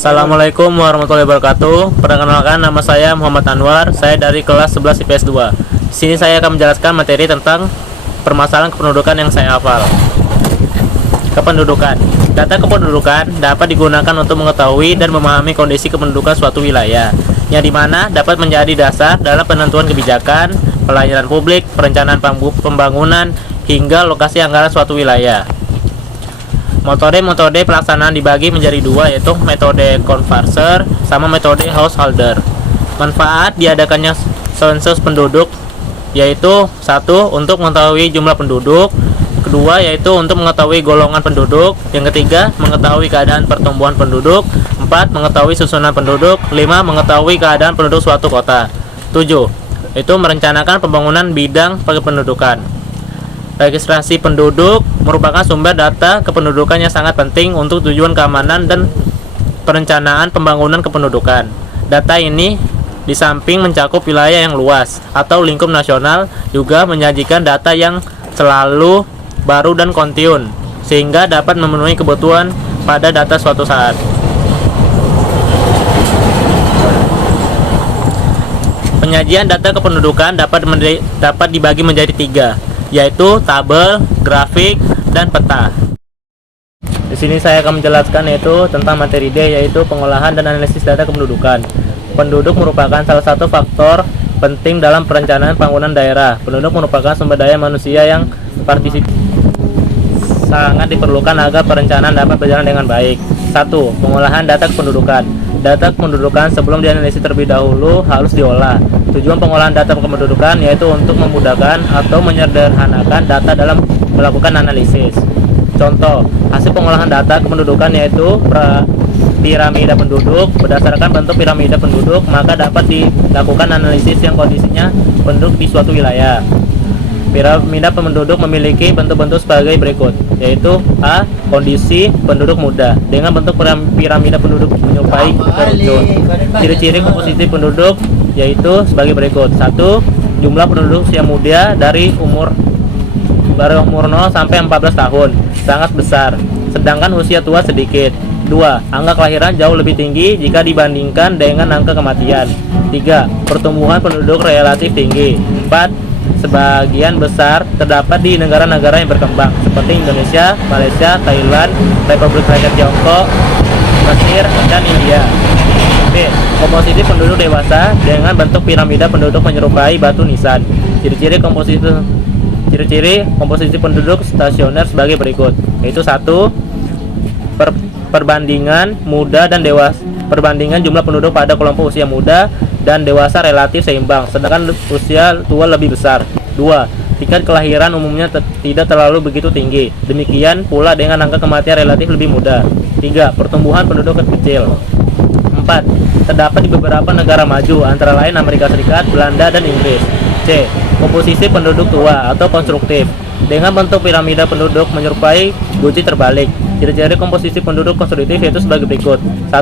Assalamualaikum warahmatullahi wabarakatuh. Perkenalkan, nama saya Muhammad Anwar. Saya dari kelas 11 IPS 2. Di sini saya akan menjelaskan materi tentang permasalahan kependudukan yang saya hafal. Kependudukan. Data kependudukan dapat digunakan untuk mengetahui dan memahami kondisi kependudukan suatu wilayah, yang dimana dapat menjadi dasar dalam penentuan kebijakan, pelayanan publik, perencanaan pembangunan, hingga lokasi anggaran suatu wilayah. Metode pelaksanaan dibagi menjadi dua, yaitu metode converser sama metode householder. Manfaat diadakannya sensus penduduk yaitu satu, untuk mengetahui jumlah penduduk, kedua yaitu untuk mengetahui golongan penduduk, yang ketiga mengetahui keadaan pertumbuhan penduduk, empat mengetahui susunan penduduk, lima mengetahui keadaan penduduk suatu kota, tujuh itu merencanakan pembangunan bidang kependudukan. Registrasi penduduk merupakan sumber data kependudukan yang sangat penting untuk tujuan keamanan dan perencanaan pembangunan kependudukan. Data ini di samping mencakup wilayah yang luas atau lingkup nasional, juga menyajikan data yang selalu baru dan kontinue, sehingga dapat memenuhi kebutuhan pada data suatu saat. Penyajian data kependudukan dapat dibagi menjadi tiga, yaitu tabel, grafik, dan peta. Di sini saya akan menjelaskan yaitu tentang materi D, yaitu pengolahan dan analisis data kependudukan. Penduduk merupakan salah satu faktor penting dalam perencanaan pembangunan daerah. Penduduk merupakan sumber daya manusia yang sangat diperlukan agar perencanaan dapat berjalan dengan baik. 1. Pengolahan data kependudukan. Data kependudukan sebelum dianalisis terlebih dahulu harus diolah. Tujuan pengolahan data kependudukan yaitu untuk memudahkan atau menyederhanakan data dalam melakukan analisis. Contoh, hasil pengolahan data kependudukan yaitu piramida penduduk. Berdasarkan bentuk piramida penduduk, maka dapat dilakukan analisis yang kondisinya penduduk di suatu wilayah. Piramida penduduk memiliki bentuk-bentuk sebagai berikut, yaitu A. Kondisi penduduk muda dengan bentuk piramida penduduk menyerupai kerucut. Ciri-ciri komposisi penduduk yaitu sebagai berikut. 1. Jumlah penduduk usia muda dari umur 0 sampai 14 tahun sangat besar, sedangkan usia tua sedikit. 2. Angka kelahiran jauh lebih tinggi jika dibandingkan dengan angka kematian. 3. Pertumbuhan penduduk relatif tinggi. 4. Sebagian besar terdapat di negara-negara yang berkembang seperti Indonesia, Malaysia, Thailand, Republik Rakyat Tiongkok, Mesir, dan India. B. Komposisi penduduk dewasa dengan bentuk piramida penduduk menyerupai batu nisan. Ciri-ciri komposisi penduduk stasioner sebagai berikut, yaitu 1. Perbandingan muda dan dewasa. Perbandingan jumlah penduduk pada kelompok usia muda dan dewasa relatif seimbang, sedangkan usia tua lebih besar. 2. Tingkat kelahiran umumnya tidak terlalu begitu tinggi. Demikian pula dengan angka kematian relatif lebih muda. 3. Pertumbuhan penduduk kecil. 4. Terdapat di beberapa negara maju, antara lain Amerika Serikat, Belanda, dan Inggris. C. Komposisi penduduk tua atau konstruktif dengan bentuk piramida penduduk menyerupai guci terbalik. Ciri-ciri komposisi penduduk konstruktif yaitu sebagai berikut. 1.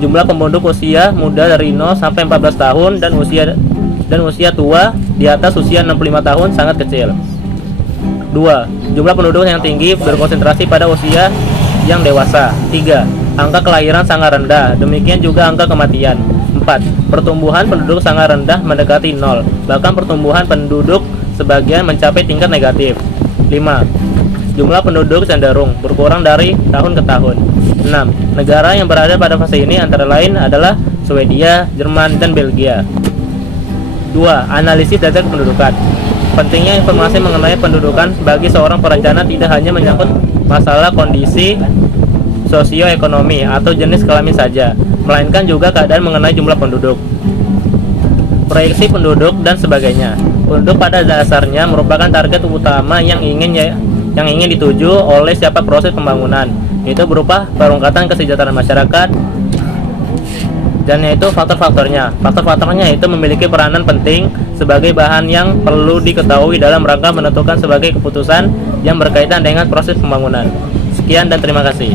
Jumlah penduduk usia muda dari 0 sampai 14 tahun dan usia tua di atas usia 65 tahun sangat kecil. 2. Jumlah penduduk yang tinggi berkonsentrasi pada usia yang dewasa. 3. Angka kelahiran sangat rendah, demikian juga angka kematian. 4. Pertumbuhan penduduk sangat rendah mendekati 0, bahkan pertumbuhan penduduk sebagian mencapai tingkat negatif. 5. Jumlah penduduk cenderung berkurang dari tahun ke tahun. 6. Negara yang berada pada fase ini antara lain adalah Swedia, Jerman, dan Belgia. 2. Analisis data kependudukan. Pentingnya informasi mengenai pendudukan bagi seorang perencana tidak hanya menyangkut masalah kondisi sosioekonomi atau jenis kelamin saja, melainkan juga keadaan mengenai jumlah penduduk, proyeksi penduduk, dan sebagainya. Penduduk pada dasarnya merupakan target utama yang ingin dituju oleh siapa proses pembangunan, yaitu berupa peningkatan kesejahteraan masyarakat, dan yaitu faktor-faktornya. Faktor-faktornya itu memiliki peranan penting sebagai bahan yang perlu diketahui dalam rangka menentukan sebagai keputusan yang berkaitan dengan proses pembangunan. Sekian dan terima kasih.